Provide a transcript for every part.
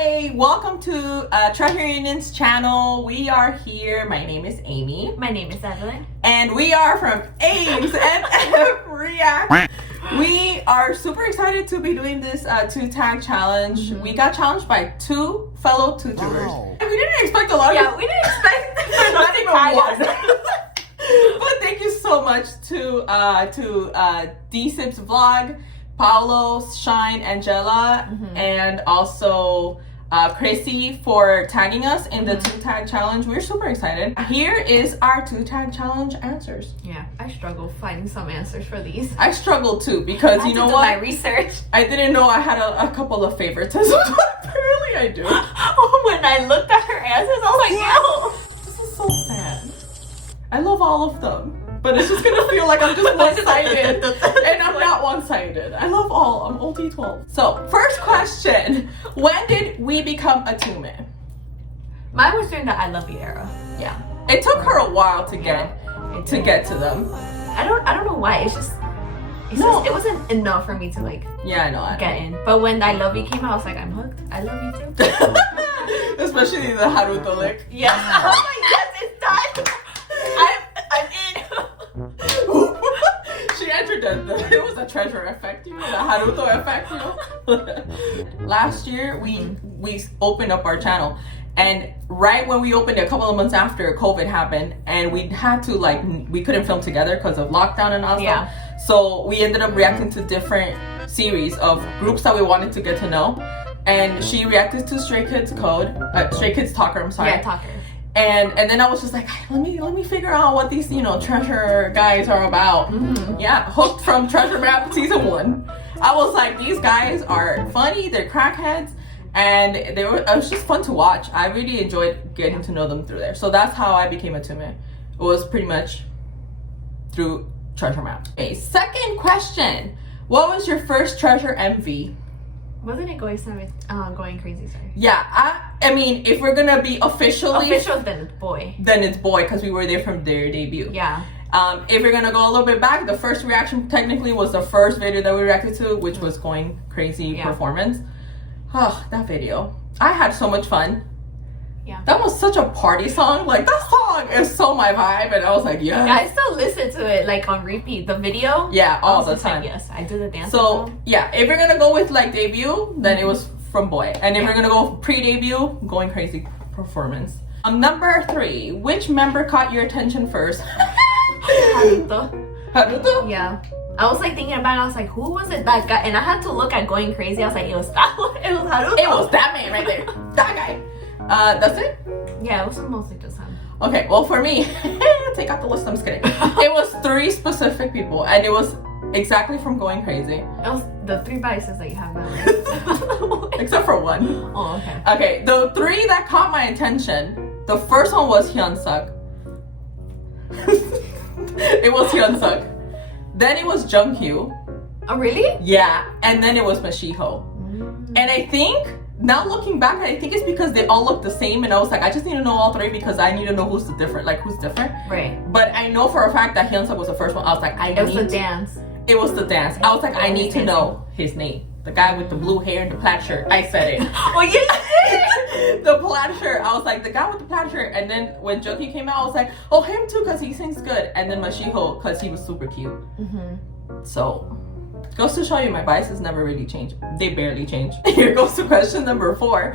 Hi, welcome to Treasure Union's channel. We are here. My name is Amy. My name is Evelyn. And we are from Ams Ev React. We are super excited to be doing this Teu-tag challenge. Mm-hmm. We got challenged by two fellow Teutubers. Wow. We didn't expect a lot of Yeah, we didn't expect not even one. us. But thank you so much to D-Sip's vlog, Paolo, Shine, Angela, and also Chrissy for tagging us in the Teu-tag challenge. We're super excited. Here is our Teu-tag challenge answers. Yeah, I struggle finding some answers for these. I struggled too because you know I what? my research. I didn't know I had a couple of favoritisms. Apparently I do. When I looked at her answers, I was like, yo. This is so sad. I love all of them. But it's just gonna feel like I'm just one-sided. And I'm not one-sided. I love all. I'm OT12. So, first question. When did we become a Teume? Mine was during the I Love You era. Yeah. It took her a while to get to them. I don't know why. It wasn't enough for me to like Yeah, I know. get in. But when I Love You came out, I was like, I'm hooked. I love you too. Especially the Haruto lick. Yes. I was like, yes, it's done. I'm in. She entered it was a treasure effect, you know, the Haruto effect, you know. Last year we opened up our channel, and right when we opened it, a couple of months after COVID happened, and we had to we couldn't film together because of lockdown and all that. So we ended up reacting to different series of groups that we wanted to get to know, and she reacted to Stray Kids Talker, I'm sorry. Yeah, Talker. And then I was just like, let me figure out what these, you know, treasure guys are about. Yeah, hooked from Treasure Map season 1. I was like, these guys are funny, they're crackheads, and it was just fun to watch. I really enjoyed getting to know them through there. So that's how I became a Teume. It was pretty much through Treasure Map. Okay, second question. What was your first treasure MV? Wasn't it going crazy? Sorry. Yeah, I mean, if we're gonna be official, then it's boy. Then it's boy, because we were there from their debut. Yeah. If we're gonna go a little bit back, the first reaction technically was the first video that we reacted to, which was Going Crazy Performance. Oh, that video. I had so much fun. Yeah. That was such a party song. Like, that song is so my vibe, and I was like, yeah. I still listen to it like on repeat. The video. Yeah, all the time. Yes, I do the dance. So yeah, if we're gonna go with like debut, then it was from boy, and if we're gonna go pre-debut, Going Crazy Performance. Number 3, which member caught your attention first? Haruto. Haruto? Yeah. I was like thinking about it, I was like, who was it that guy? And I had to look at Going Crazy. I was like, it was that one. It was Haruto. It was that man right there. That guy. That's it? Yeah, it was mostly just him. Okay, well for me, take out the list, I'm just kidding. It was 3 specific people, and it was exactly from Going Crazy. It was the 3 biases that you have now. Except for one. Oh, okay. Okay, the 3 that caught my attention, the first one was Hyunsuk. It was Hyunsuk. Then it was Jungkook. Oh, really? Yeah, and then it was Mashiho. And I think, now looking back, I think it's because they all look the same, and I was like, I just need to know all 3 because I need to know who's different. Right. But I know for a fact that Hyunsuk was the first one. I was like, It was the dance. It was the dance. I was like, I need to know his name. The guy with the blue hair and the plaid shirt. I said it. Oh, yeah, you did! The plaid shirt. I was like, the guy with the plaid shirt. And then when Jungkook came out, I was like, oh, him too, because he sings good. And then Mashiho, because he was super cute. So, goes to show you my biases never really change. They barely change. Here goes to question number 4.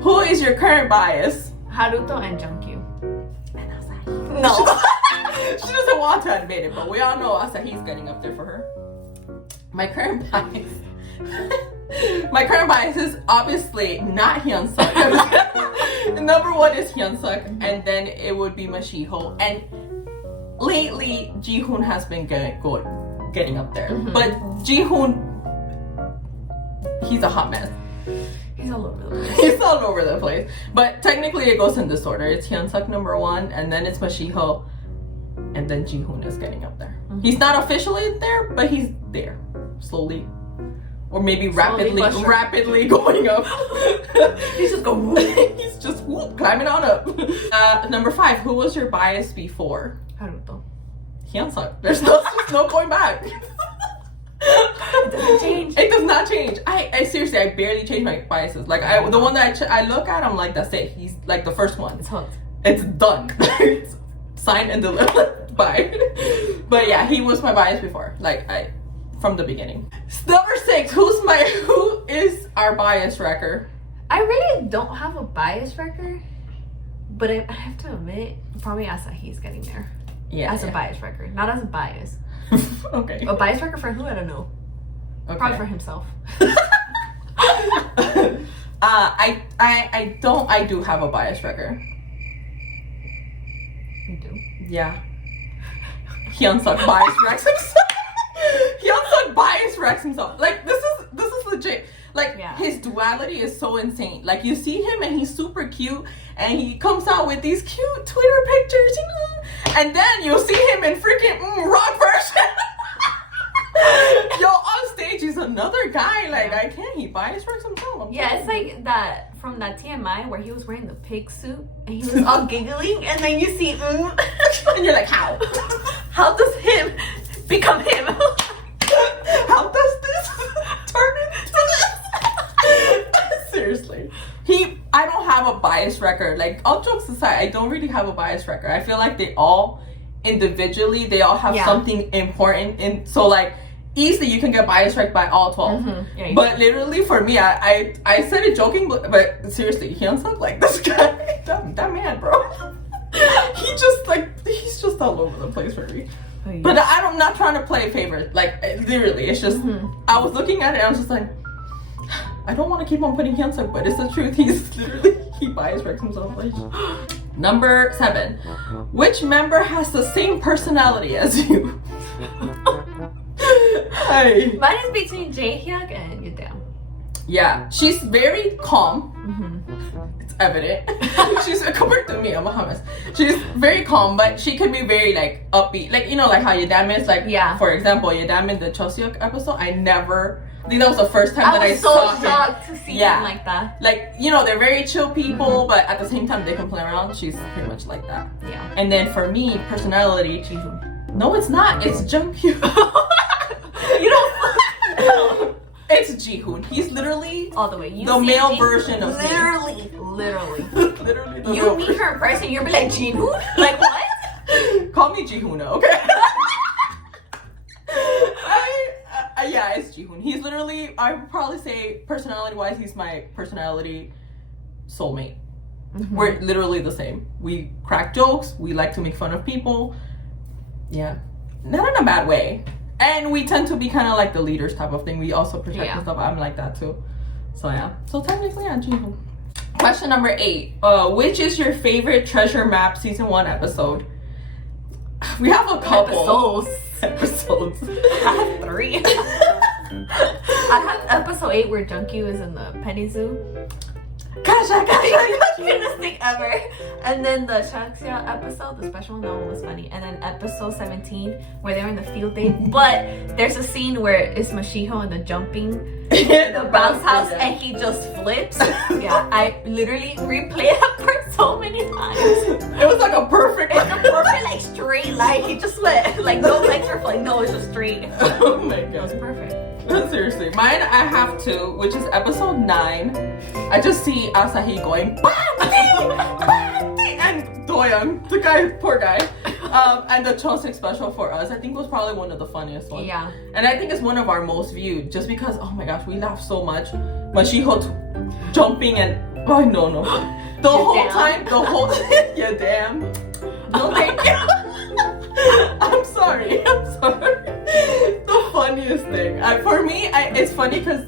Who is your current bias? Haruto and Jungkook. And I was like, no. She doesn't want to admit it, but we all know Asahi's getting up there for her. My current bias. My current bias is obviously not Hyunsuk. Number 1 is Hyunsuk, and then it would be Mashiho. And lately, Jihoon has been getting up there. But Jihoon, he's a hot mess. He's all over the place. He's all over the place. But technically, it goes in this order. It's Hyunsuk number 1, and then it's Mashiho, and then Jihoon is getting up there. He's not officially there, but he's there. Slowly. Or maybe rapidly going up. He's just going. He's just climbing on up. Number 5. Who was your bias before? Haruto. Hyunsuk. There's no going back. doesn't change. It does not change. I seriously, I barely change my biases. Like the one that I look at, I'm like, that's it. He's like the first one. It's hooked. It's done. It's signed and delivered. Bye. But yeah, he was my bias before. Like from the beginning. Number 6. Who is our bias wrecker? I really don't have a bias wrecker, but I have to admit, probably Asahi's getting there. Yeah. As a bias wrecker, not as a bias. Okay. A bias wrecker for who? I don't know. Okay. Probably for himself. I do have a bias wrecker. You do? Yeah. Hyunsuk bias wrecks himself. Hyunsuk bias wrecks himself. Like this is legit. Like his duality is so insane. Like you see him and he's super cute and he comes out with these cute Twitter pictures, you know. And then you'll see him in freaking rock version. Yo, on stage he's another guy. Like I can't. He bias wrecks himself. It's like that from that TMI where he was wearing the pig suit and he was all giggling, and then you see and you're like, how? How does him become him? How does this turn into this? Seriously. I don't have a bias record. Like, all jokes aside, I don't really have a bias record. I feel like they all individually, they all have something important. And so, like, easily you can get bias wrecked by all 12. Mm-hmm. Yeah, but literally for me, I said it joking, but seriously, Hyunsuk, like, this guy, that man, bro. He's just all over the place for me. Oh, yeah. But I'm not trying to play favorite. Like, literally, it's just, I was looking at it and I was just like, I don't want to keep on putting Hyunsuk, but it's the truth. He bias wrecks himself. Like. Number 7. Which member has the same personality as you? Hi. Mine is between Jaehyuk and Yudam. Yeah, she's very calm. It's evident. She's compared to me, I'm a hummus. She's very calm, but she could be very like upbeat. Like, you know, like how Yudam is. Like, for example, Yudam in the Choseok episode, I think that was the first time that I saw him. I was so shocked to see him like that. Like, you know, they're very chill people, but at the same time, they can play around. She's pretty much like that. Yeah. And then for me, personality, no, it's not. It's Jungkook. You don't. It's Jihoon. He's literally all the way. The male version of literally. Literally. You meet her in person, you're like Jihoon? Like what? Call me Jihoon, okay? Yeah, it's Jihoon. He's literally, I would probably say, personality-wise, he's my personality soulmate. We're literally the same. We crack jokes. We like to make fun of people. Yeah. Not in a bad way. And we tend to be kind of like the leaders type of thing. We also protect and stuff. I'm like that too. So yeah. So technically, yeah, Jihoon. Question number 8. Which is your favorite Treasure Map Season 1 episode? We have a couple. Episodes. I have 3. I have episode 8 where Junkyu is in the penny zoo. Gosh, cutest thing ever. And then the Shaxia episode, the special one, that one was funny. And then episode 17 where they're in the field day. But there's a scene where it's Mashiho in the jumping the bounce house and he just flips. Yeah, I literally replayed that part so many times. It was like a perfect like straight line. He just went like no legs are flying. No, it's just straight. Oh my god. It was perfect. Seriously, mine I have 2, which is episode 9. I just see Asahi going and Doyoung, the guy, poor guy, and the Chosik special for us. I think was probably one of the funniest ones. Yeah, and I think it's one of our most viewed, just because oh my gosh, we laughed so much. Mashiho jumping and the whole time, yeah, damn. No, thank you. I'm sorry. The funniest thing. For me, it's funny because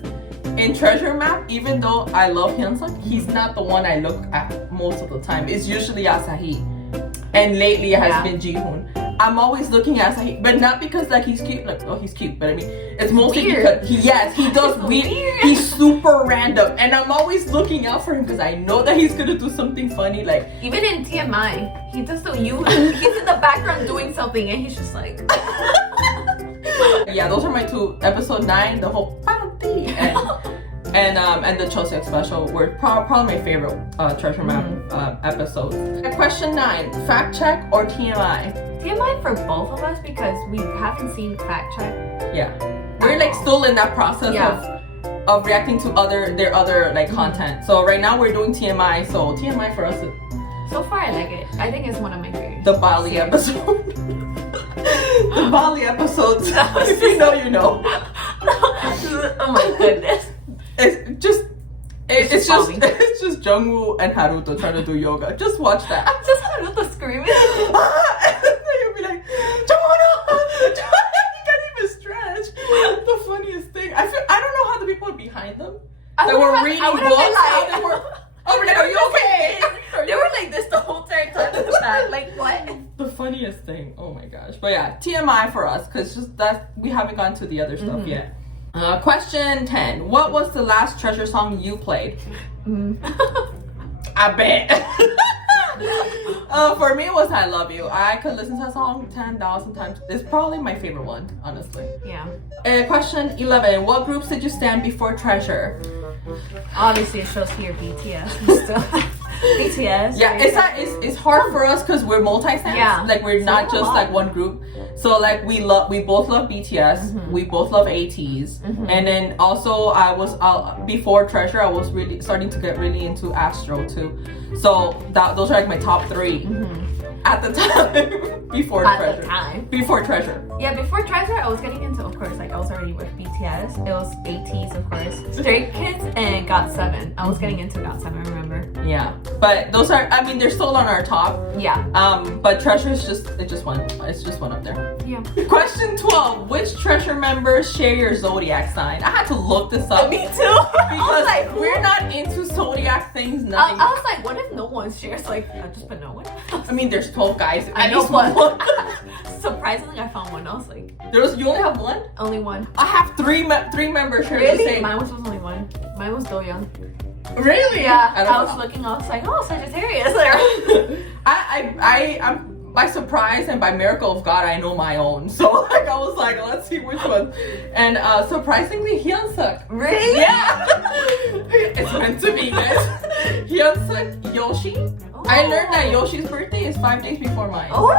in Treasure Map, even though I love Hyunsuk, he's not the one I look at most of the time. It's usually Asahi. And lately it has been Jihoon. I'm always looking at Asahi, but not because like he's cute. Like, oh, he's cute, but I mean, it's mostly because he does weird. He's super random, and I'm always looking out for him because I know that he's gonna do something funny. Like even in TMI, he does he's in the background doing something, and he's just like. Yeah, those are my 2. Episode 9, the whole party, and the Choseok special were probably my favorite Treasure Map episodes. Question 9: fact check or TMI? TMI for both of us because we haven't seen fact check. Yeah, we're like still in that process of reacting to their other like content. So right now we're doing TMI. So TMI for us is so far I like it. I think it's one of my favorites. The Bali episode. The Bali episodes. If you know, you know. Oh my goodness. It's just Jungwoo and Haruto trying to do yoga. Just watch that. I'm just Haruto screaming. And then you'll be like, Joanna, you can't even stretch. The funniest thing. I don't know how the people behind them that were reading books. How they were. Oh, we're like, are you okay? They were like this the whole entire time in the back. Like what? The funniest thing. Oh my gosh. But yeah, TMI for us because just that we haven't gone to the other stuff yet. Question 10. What was the last treasure song you played? I bet. For me, it was I Love You. I could listen to that song 10,000 times. It's probably my favorite one, honestly. Yeah. Question 11. What groups did you stand before Treasure? Obviously, it shows here BTS. BTS. Yeah, it's hard for us because we're multi-stands. Yeah. Like we're not just like one group. So like we both love BTS. We both love ATs. And then also I was before Treasure, I was really starting to get really into Astro too. So those are like my top 3 at the time before Treasure. Before Treasure. Yeah, before Treasure, I was getting into, of course, like I was already with BTS. It was ATs, of course, Stray Kids, and GOT7. I was getting into GOT7, remember? Yeah, but those are, I mean, they're still on our top. Yeah. But Treasure is just one up there. Yeah. Question 12. Which Treasure members share your zodiac sign? I had to look this up. Me too. Because like, we're not into zodiac things. Nothing. I was like, what if no one shares? Like, I just put no one. I mean, there's 12 guys. I know one. Surprisingly, I found one. I was like, you only have one? Only one. I have three members share really? the same. Mine was only one. Mine was Do-young. Really? Yeah. I was looking. I was like, oh, Sagittarius. I'm by surprise and by miracle of God, I know my own. So like I was like, let's see which one. And surprisingly, Hyunsuk. Really? Yeah. It's meant to be, guys. Hyunsuk, Yoshi. Oh. I learned that Yoshi's birthday is 5 days before mine. Oh,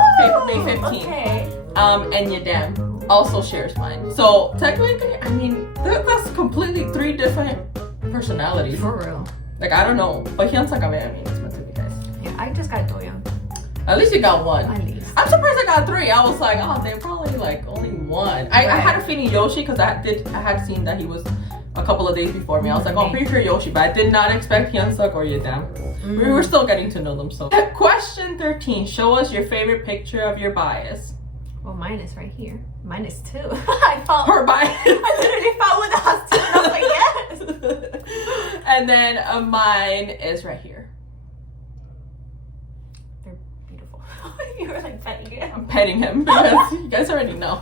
May 15th. Okay. And Yadam also shares mine. So technically, I mean, that's completely 3 different personalities. For real. Like I don't know, but Hyunsuk, I mean, it's meant to be, guys. Yeah, I just got Do-young. At least you got one. At least. I'm surprised I got 3. I was like, oh, they're probably like only one. I had a feeling Yoshi because I had seen that he was a couple of days before me. I was like, oh, I'm pretty sure Yoshi, but I did not expect Hyunsuk or Yadam. We were still getting to know them. So, question 13. Show us your favorite picture of your bias. Well, mine is right here. Mine is 2. I found her bias. I literally found one that has 2, and I was like, yes. And then mine is right here. You were like petting him. I'm petting him because you guys already know.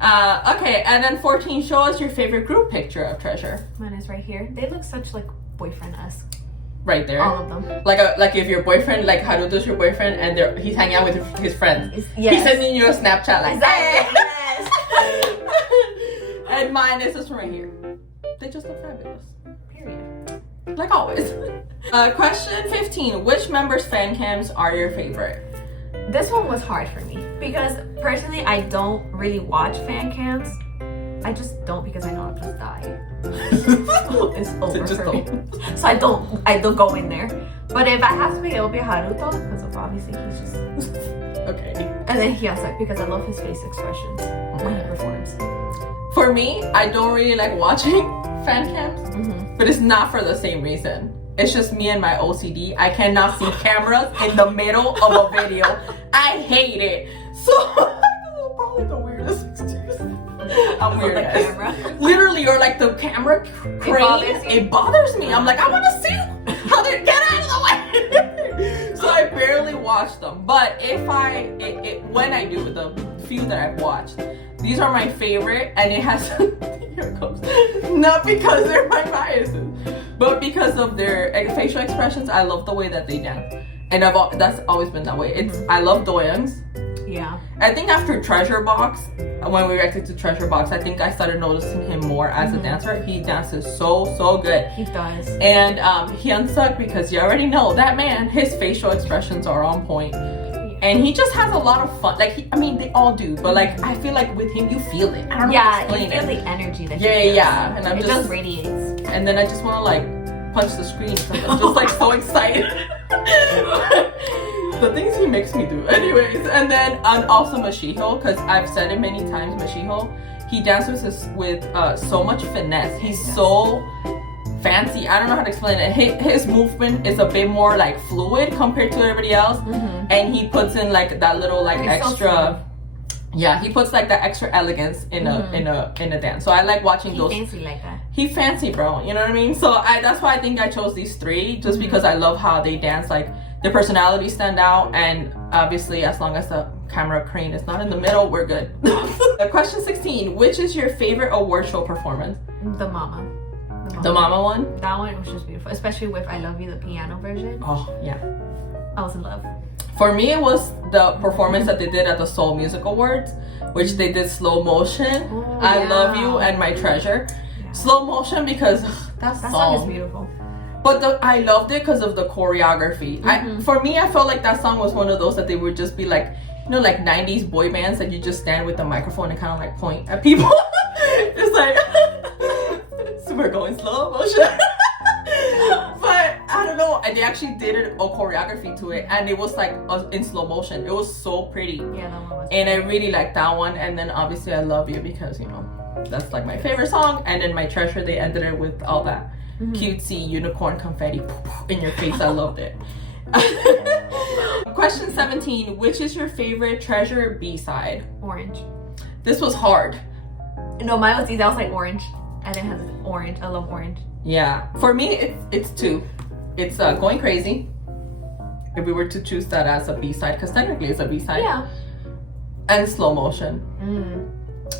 Okay, and then 14. Show us your favorite group picture of Treasure. Mine is right here. They look such like boyfriend-esque. Right there. All of them. Like if your boyfriend, like Haruto's your boyfriend, and he's hanging out with his friends. Yes. He's sending you a Snapchat like exactly. Yes. And mine is this one right here. They just look fabulous. Period. Like always. Question 15. Which members' fan cams are your favorite? This one was hard for me because personally I don't really watch fan cams. I just don't because I know I'll just die. It's over for me. So I don't go in there. But if I have to be, it'll be Haruto because obviously he's just okay. And then Hyunsuk because I love his face expressions when he performs. For me, I don't really like watching fan cams, but it's not for the same reason. It's just me and my OCD. I cannot see cameras in the middle of a video. I hate it. So, probably the weirdest excuse. I'm weird, guys. Literally, or like the camera crane, it bothers me. I'm like, I want to see how they get out of the way. So I barely watch them. But when I do, the few that I've watched, these are my favorite, and it has, here it comes, not because they're my biases, but because of their facial expressions. I love the way that they dance, and that's always been that way. I love Do-young's. Yeah. I think after Treasure Box, when we reacted to Treasure Box, I think I started noticing him more as a dancer. He dances so good. He does. And Hyunsuk, because you already know that man, his facial expressions are on point. And he just has a lot of fun. Like, they all do, but like, I feel like with him, you feel it. I don't know how to explain you feel it. the energy that Yeah. And it just radiates. And then I just want to like punch the screen because I'm just like so excited. The things he makes me do. Anyways, and then also Mashiho, because I've said it many times, Mashiho, he dances with so much finesse. He's so fancy. I don't know how to explain it. His movement is a bit more like fluid compared to everybody else, and he puts in like that little like extra. Yeah, he puts like that extra elegance in a dance. So I like watching those. He's fancy like that. He fancy, bro. You know what I mean? So that's why I think I chose these three, just because I love how they dance. Like their personalities stand out, and obviously, as long as the camera crane is not in the middle, we're good. Question 16: which is your favorite award show performance? The Mama. The Mama one? That one was just beautiful, especially with I Love You, the piano version. Oh, yeah. I was in love. For me, it was the performance that they did at the Seoul Music Awards, which they did slow motion. I Love You and My Treasure. Yeah. Slow motion because that song is beautiful. But I loved it because of the choreography. For me, I felt like that song was one of those that they would just be like, like 90s boy bands that you just stand with the microphone and kind of like point at people. It's like, so we're going slow motion. But I don't know, they actually did a choreography to it, and it was like in slow motion. It was so pretty. Yeah, that one was. And I really liked that one. And then obviously I Love You because that's like my favorite song. And then My Treasure, they ended it with all that cutesy unicorn confetti in your face. I loved it. Question 17: which is your favorite Treasure B-side? Orange. This was hard. No, mine was easy. I was like orange. And it has orange. I love orange. Yeah, for me it's two. It's Going Crazy, if we were to choose that as a B-side, because technically it's a B-side. Yeah. And Slow Motion.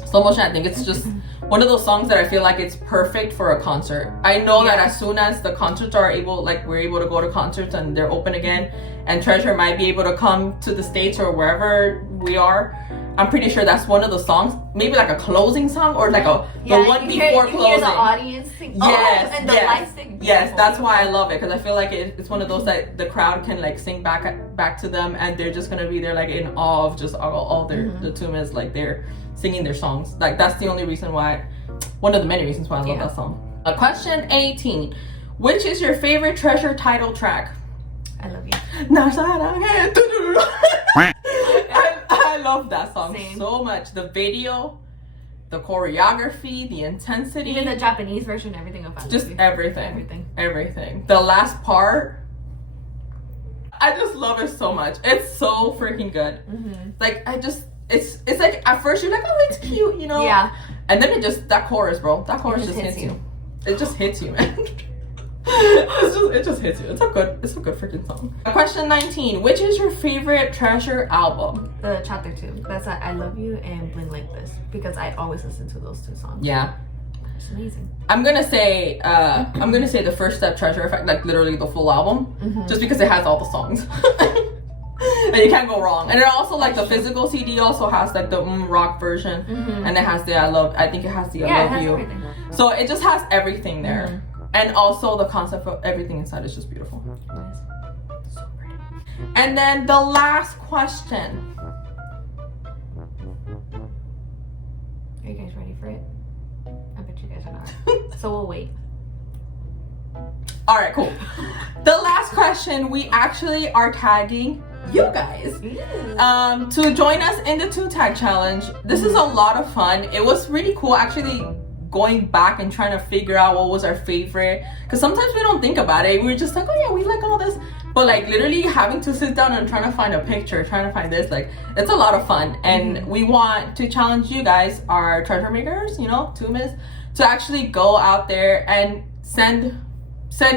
Slow Motion, I think it's just one of those songs that I feel like it's perfect for a concert. I know that as soon as the concerts are able, like we're able to go to concerts and they're open again, and Treasure might be able to come to the States or wherever we are, I'm pretty sure that's one of the songs, maybe like a closing song or like the one before closing. Hear the audience sing. Yes, and the lights sing. Yes, that's why I love it, because I feel like it's one of those that the crowd can like sing back to them, and they're just gonna be there like in awe of just all their the Teumes, like they're singing their songs. Like that's the only reason why, one of the many reasons why I love that song. Question 18: which is your favorite Treasure title track? I Love You. I love that song so much. The video, the choreography, the intensity. Even the Japanese version, everything about just everything. The last part, I just love it so much. It's so freaking good. Like it's like at first you're like, oh, it's cute, Yeah. And then that chorus, bro. That chorus just hits you. It just hits you, man. It just hits you. It's a good freaking song. Question 19: which is your favorite Treasure album? The Chapter 2. That's I Love You and Bling Like This, because I always listen to those two songs. Yeah. It's amazing. I'm gonna say the First Step Treasure Effect, like literally the full album, just because it has all the songs. And you can't go wrong. And it also like the physical CD also has like the rock version, and it has the I think it has the I Love You. Everything. So it just has everything there. And also the concept of everything inside is just beautiful. Nice. So pretty. And then the last question. Are you guys ready for it? I bet you guys are not. So we'll wait. All right, cool. The last question, we actually are tagging you guys to join us in the Teu-tag challenge. This is a lot of fun. It was really cool actually going back and trying to figure out what was our favorite, because sometimes we don't think about it. We're just like, oh yeah, we like all this, but like literally having to sit down and trying to find a picture, trying to find this, like it's a lot of fun. And we want to challenge you guys, our treasure makers, Teumes, to actually go out there and send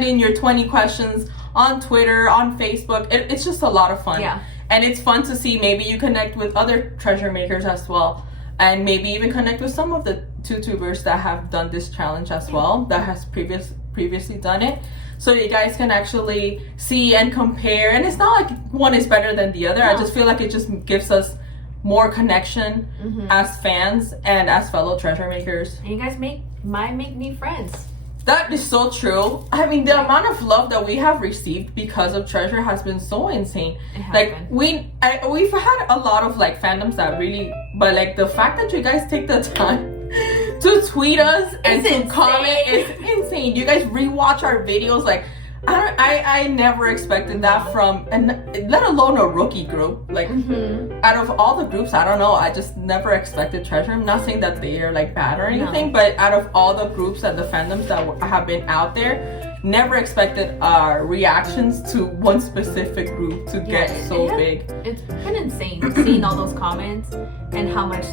in your 20 questions on Twitter, on Facebook. It's just a lot of fun. Yeah. And it's fun to see, maybe you connect with other treasure makers as well, and maybe even connect with some of the YouTubers that have done this challenge as well, that has previously done it, so you guys can actually see and compare. And it's not like one is better than the other. I just feel like it just gives us more connection as fans and as fellow treasure makers. And you guys might make new friends. That is so true. I mean, the amount of love that we have received because of Treasure has been so insane. Like we've had a lot of like fandoms that really, but like the fact that you guys take the time to tweet us and to comment is insane. You guys rewatch our videos. Like I never expected that from, and let alone a rookie group. Like out of all the groups, I don't know, I just never expected Treasure. I'm not saying that they are like bad or anything, but out of all the groups and the fandoms that have been out there, never expected reactions to one specific group to get so big. It's been insane seeing all those comments and how much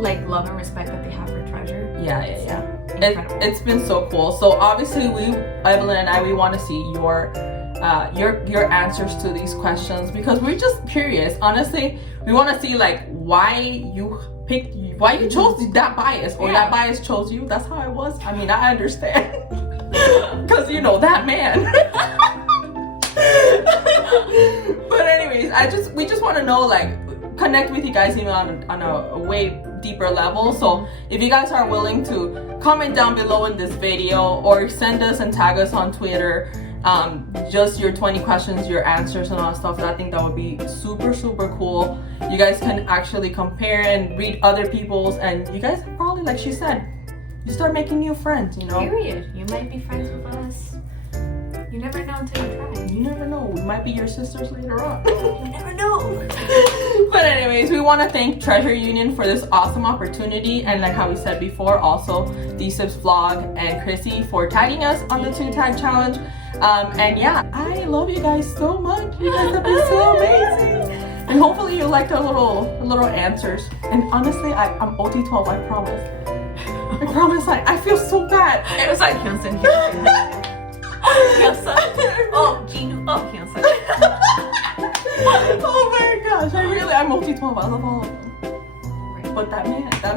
like love and respect that they have for Treasure. Yeah. It's been so cool. So obviously Evelyn and I, we want to see your answers to these questions because we're just curious. Honestly, we want to see like why you chose that bias or that bias chose you. That's how I was. I mean, I understand because that man. But anyways, we just want to know, like, connect with you guys even on a way deeper level. So if you guys are willing to comment down below in this video or send us and tag us on Twitter, just your 20 questions, your answers and all that stuff, I think that would be super cool. You guys can actually compare and read other people's, and you guys probably, like she said, you start making new friends, Period. You might be friends with us. You never know until you try. You never know. We might be your sisters later on. You never know. But anyways, we want to thank Treasure Union for this awesome opportunity. And like how we said before, also D-Sips Vlog and Chrissy for tagging us on the Teu-tag challenge. And yeah, I love you guys so much. You guys have been so amazing. And hopefully you liked our little answers. And honestly, I'm OT12, I promise. I promise. I feel so bad. It was like Hyunsun here. Oh, Ginu. Oh, Hyunsun. Oh my gosh, I'm multi-12. I love all of them. But that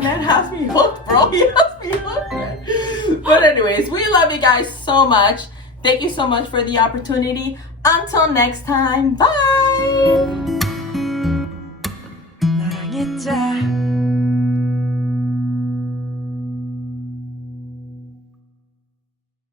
man has me hooked, bro. He has me hooked, man. But anyways, we love you guys so much. Thank you so much for the opportunity. Until next time, bye.